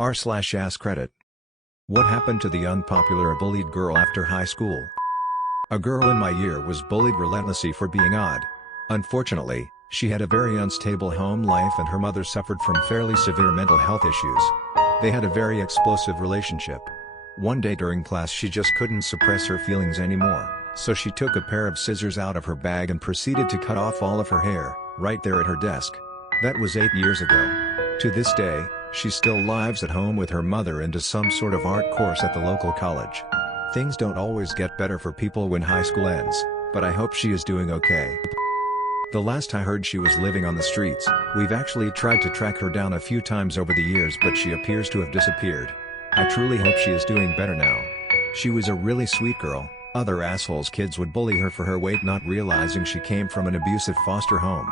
r/AskReddit. What happened to the unpopular bullied girl after high school? A girl in my year was bullied relentlessly for being odd. Unfortunately, she had a very unstable home life and her mother suffered from fairly severe mental health issues. They had a very explosive relationship. One day during class she just couldn't suppress her feelings anymore, so she took a pair of scissors out of her bag and proceeded to cut off all of her hair, right there at her desk. That was 8 years ago. To this day, she still lives at home with her mother and does some sort of art course at the local college. Things don't always get better for people when high school ends, but I hope she is doing okay. The last I heard she was living on the streets. We've actually tried to track her down a few times over the years but she appears to have disappeared. I truly hope she is doing better now. She was a really sweet girl. Other assholes kids would bully her for her weight, not realizing she came from an abusive foster home.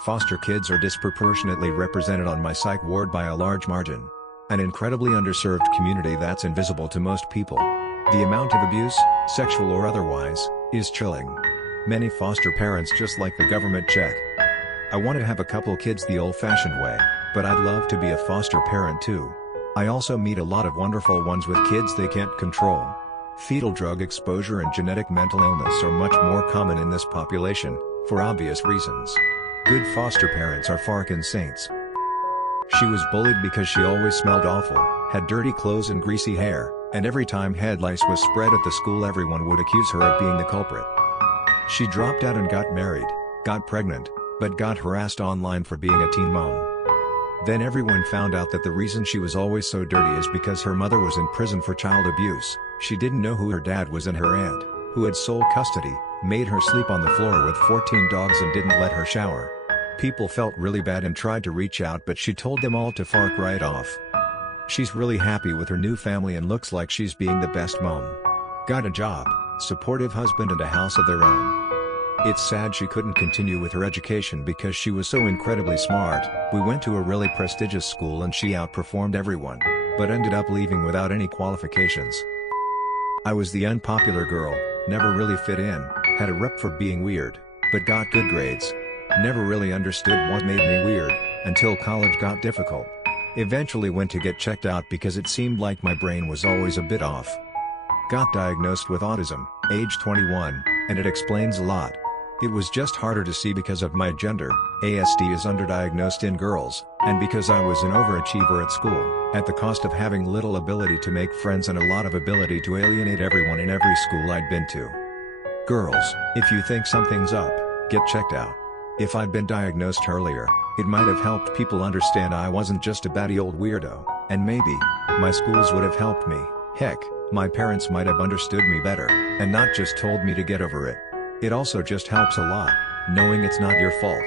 Foster kids are disproportionately represented on my psych ward by a large margin. An incredibly underserved community that's invisible to most people. The amount of abuse, sexual or otherwise, is chilling. Many foster parents just like the government check. I want to have a couple kids the old-fashioned way, but I'd love to be a foster parent too. I also meet a lot of wonderful ones with kids they can't control. Fetal drug exposure and genetic mental illness are much more common in this population, for obvious reasons. Good foster parents are fucking saints. She was bullied because she always smelled awful, had dirty clothes and greasy hair, and every time head lice was spread at the school everyone would accuse her of being the culprit. She dropped out and got married, got pregnant, but got harassed online for being a teen mom. Then everyone found out that the reason she was always so dirty is because her mother was in prison for child abuse. She didn't know who her dad was and her aunt, who had sole custody, made her sleep on the floor with 14 dogs and didn't let her shower. People felt really bad and tried to reach out but she told them all to fuck right off. She's really happy with her new family and looks like she's being the best mom. Got a job, supportive husband and a house of their own. It's sad she couldn't continue with her education because she was so incredibly smart. We went to a really prestigious school and she outperformed everyone, but ended up leaving without any qualifications. I was the unpopular girl, never really fit in, had a rep for being weird, but got good grades. Never really understood what made me weird, until college got difficult. Eventually went to get checked out because it seemed like my brain was always a bit off. Got diagnosed with autism, age 21, and it explains a lot. It was just harder to see because of my gender. ASD is underdiagnosed in girls, and because I was an overachiever at school, at the cost of having little ability to make friends and a lot of ability to alienate everyone in every school I'd been to. Girls, if you think something's up, get checked out. If I'd been diagnosed earlier, it might have helped people understand I wasn't just a batty old weirdo, and maybe, my schools would have helped me. Heck, my parents might have understood me better, and not just told me to get over it. It also just helps a lot, knowing it's not your fault.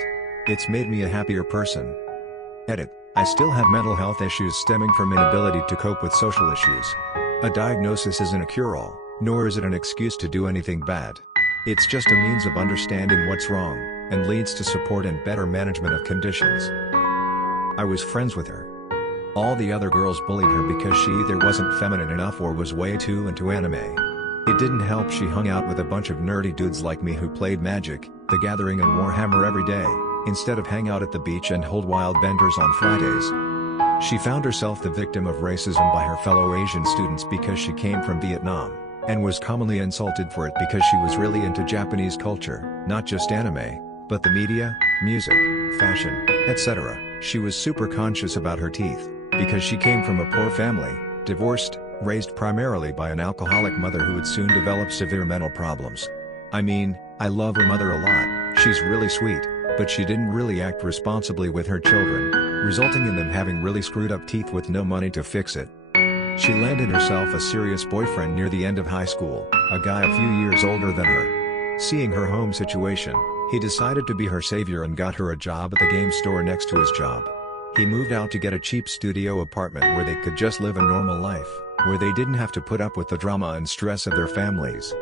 It's made me a happier person. Edit. I still have mental health issues stemming from inability to cope with social issues. A diagnosis isn't a cure-all, nor is it an excuse to do anything bad. It's just a means of understanding what's wrong, and leads to support and better management of conditions. I was friends with her. All the other girls bullied her because she either wasn't feminine enough or was way too into anime. It didn't help she hung out with a bunch of nerdy dudes like me who played Magic, The Gathering and Warhammer every day, instead of hang out at the beach and hold wild benders on Fridays. She found herself the victim of racism by her fellow Asian students because she came from Vietnam, and was commonly insulted for it because she was really into Japanese culture, not just anime, but the media, music, fashion, etc. She was super conscious about her teeth, because she came from a poor family, divorced, raised primarily by an alcoholic mother who would soon develop severe mental problems. I mean, I love her mother a lot, she's really sweet, but she didn't really act responsibly with her children, resulting in them having really screwed up teeth with no money to fix it. She landed herself a serious boyfriend near the end of high school, a guy a few years older than her. Seeing her home situation, he decided to be her savior and got her a job at the game store next to his job. He moved out to get a cheap studio apartment where they could just live a normal life, where they didn't have to put up with the drama and stress of their families.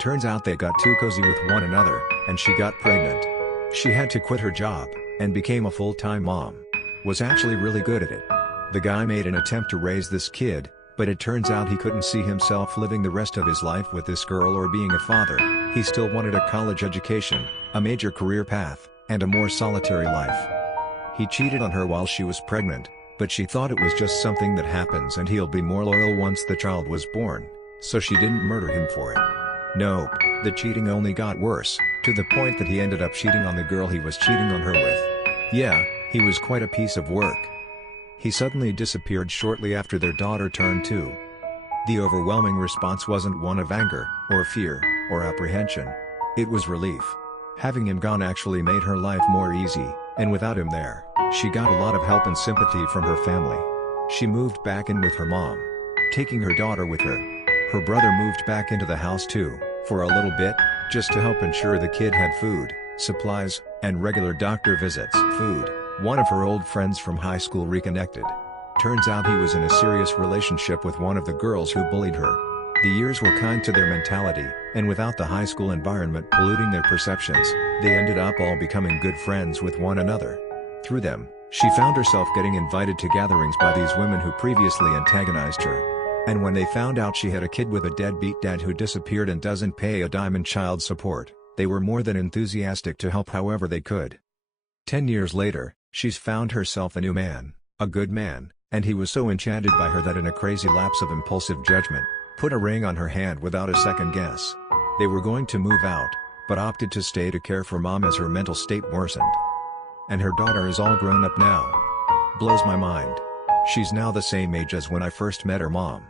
Turns out they got too cozy with one another, and she got pregnant. She had to quit her job, and became a full-time mom. Was actually really good at it. The guy made an attempt to raise this kid, but it turns out he couldn't see himself living the rest of his life with this girl or being a father. He still wanted a college education, a major career path, and a more solitary life. He cheated on her while she was pregnant, But she thought it was just something that happens and he'll be more loyal once the child was born, so she didn't murder him for it. Nope, the cheating only got worse, to the point that he ended up cheating on the girl he was cheating on her with. Yeah, he was quite a piece of work. He suddenly disappeared shortly after their daughter turned 2. The overwhelming response wasn't one of anger, or fear, or apprehension. It was relief. Having him gone actually made her life more easy, and without him there, she got a lot of help and sympathy from her family. She moved back in with her mom, taking her daughter with her. Her brother moved back into the house too, for a little bit, just to help ensure the kid had food, supplies, and regular doctor visits. One of her old friends from high school reconnected. Turns out he was in a serious relationship with one of the girls who bullied her. The years were kind to their mentality, and without the high school environment polluting their perceptions, they ended up all becoming good friends with one another. Through them, she found herself getting invited to gatherings by these women who previously antagonized her. And when they found out she had a kid with a deadbeat dad who disappeared and doesn't pay a dime in child support, they were more than enthusiastic to help however they could. 10 years later, she's found herself a new man, a good man, and he was so enchanted by her that in a crazy lapse of impulsive judgment, put a ring on her hand without a second guess. They were going to move out, but opted to stay to care for mom as her mental state worsened. And her daughter is all grown up now. Blows my mind. She's now the same age as when I first met her mom.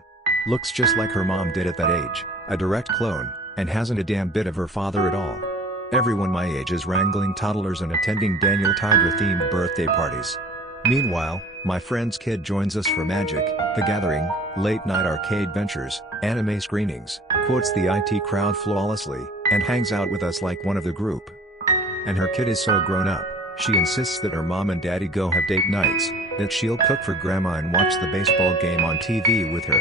Looks just like her mom did at that age, a direct clone, and hasn't a damn bit of her father at all. Everyone my age is wrangling toddlers and attending Daniel Tiger-themed birthday parties. Meanwhile, my friend's kid joins us for Magic, The Gathering, late-night arcade ventures, anime screenings, quotes the IT crowd flawlessly, and hangs out with us like one of the group. And her kid is so grown up, she insists that her mom and daddy go have date nights, that she'll cook for grandma and watch the baseball game on TV with her.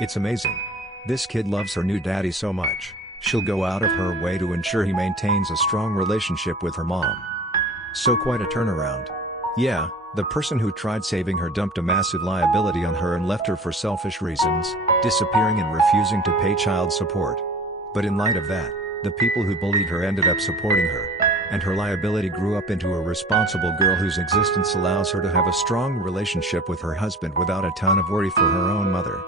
It's amazing. This kid loves her new daddy so much, she'll go out of her way to ensure he maintains a strong relationship with her mom. So quite a turnaround. Yeah, the person who tried saving her dumped a massive liability on her and left her for selfish reasons, disappearing and refusing to pay child support. But in light of that, the people who bullied her ended up supporting her, and her liability grew up into a responsible girl whose existence allows her to have a strong relationship with her husband without a ton of worry for her own mother.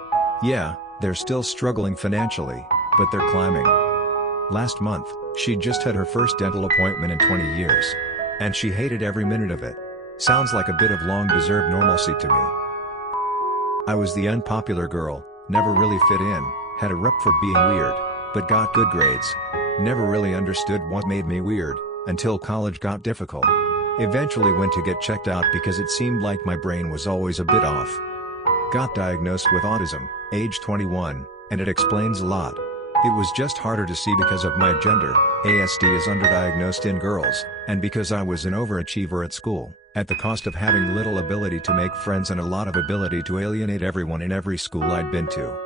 Yeah, they're still struggling financially, but they're climbing. Last month, she just had her first dental appointment in 20 years. And she hated every minute of it. Sounds like a bit of long-deserved normalcy to me. I was the unpopular girl, never really fit in, had a rep for being weird, but got good grades. Never really understood what made me weird, until college got difficult. Eventually went to get checked out because it seemed like my brain was always a bit off. Got diagnosed with autism, age 21, and it explains a lot. It was just harder to see because of my gender. ASD is underdiagnosed in girls, and because I was an overachiever at school, at the cost of having little ability to make friends and a lot of ability to alienate everyone in every school I'd been to.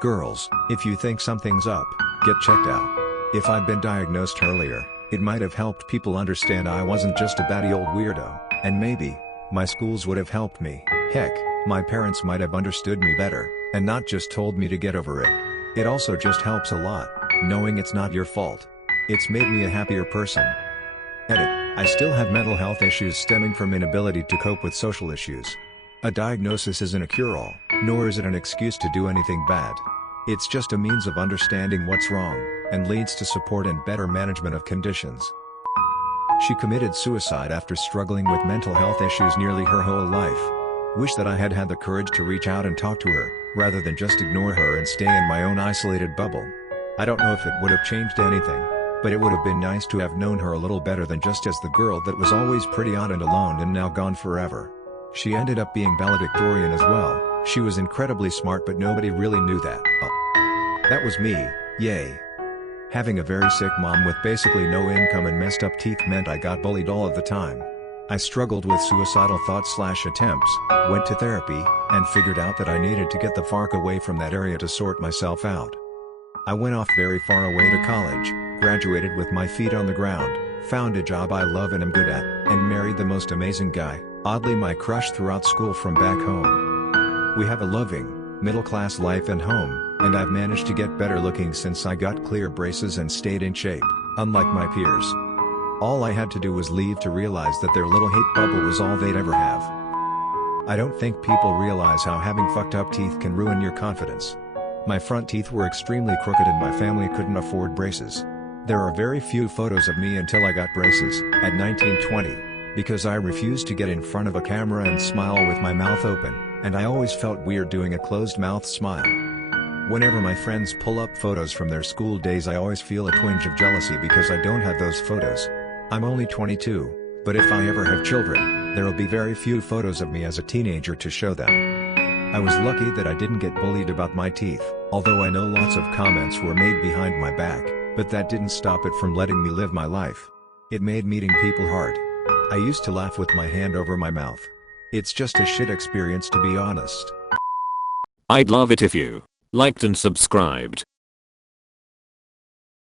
Girls, if you think something's up, get checked out. If I'd been diagnosed earlier, it might have helped people understand I wasn't just a batty old weirdo, and maybe, my schools would have helped me. Heck, my parents might have understood me better, and not just told me to get over it. It also just helps a lot, knowing it's not your fault. It's made me a happier person. Edit. I still have mental health issues stemming from inability to cope with social issues. A diagnosis isn't a cure-all, nor is it an excuse to do anything bad. It's just a means of understanding what's wrong, and leads to support and better management of conditions. She committed suicide after struggling with mental health issues nearly her whole life. Wish that I had had the courage to reach out and talk to her, rather than just ignore her and stay in my own isolated bubble. I don't know if it would have changed anything, but it would have been nice to have known her a little better than just as the girl that was always pretty odd and alone and now gone forever. She ended up being valedictorian as well. She was incredibly smart, but nobody really knew that. That was me, yay. Having a very sick mom with basically no income and messed up teeth meant I got bullied all of the time. I struggled with suicidal thoughts/attempts, went to therapy, and figured out that I needed to get the fuck away from that area to sort myself out. I went off very far away to college, graduated with my feet on the ground, found a job I love and am good at, and married the most amazing guy, oddly my crush throughout school from back home. We have a loving, middle-class life and home, and I've managed to get better looking since I got clear braces and stayed in shape, unlike my peers. All I had to do was leave to realize that their little hate bubble was all they'd ever have. I don't think people realize how having fucked up teeth can ruin your confidence. My front teeth were extremely crooked and my family couldn't afford braces. There are very few photos of me until I got braces, at 19-20, because I refused to get in front of a camera and smile with my mouth open, and I always felt weird doing a closed-mouth smile. Whenever my friends pull up photos from their school days, I always feel a twinge of jealousy because I don't have those photos. I'm only 22, but if I ever have children, there'll be very few photos of me as a teenager to show them. I was lucky that I didn't get bullied about my teeth, although I know lots of comments were made behind my back, but that didn't stop it from letting me live my life. It made meeting people hard. I used to laugh with my hand over my mouth. It's just a shit experience, to be honest. I'd love it if you liked and subscribed.